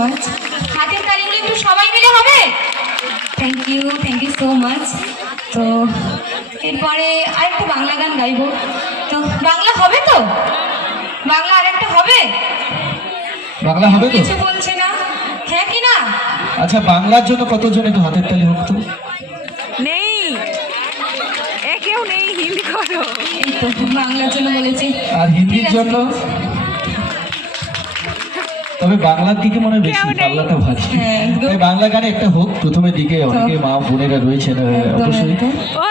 Much. হাতের তালিগুলো একটু সবাই মিলে হবে। Thank you so much. তো এরপরে আরেকটা বাংলা গান গাইবো। তো বাংলা হবে তো? বাংলা আরেকটা হবে? বাংলা হবে তো? কিছু বলছে না, হ্যাঁ কি না? আচ্ছা, বাংলার জন্য কতজন একটু হাতের তালি হোক তো? নেই, কেউ নেই, হিন্দি করো। এই তো বাংলার জন্য বলেছি। আর হিন্দির ঠিক আছে। জন্য? তবে বাংলার দিকে মনে হয় বেশি, কেউ নেই। বাংলাটা ভালো। হ্যাঁ, একদম। তাই বাংলা গানে একটা হোক প্রথমের দিকে, অনেকে মা বোনেরা রয়েছেন একদম, অবশ্যই। একদম।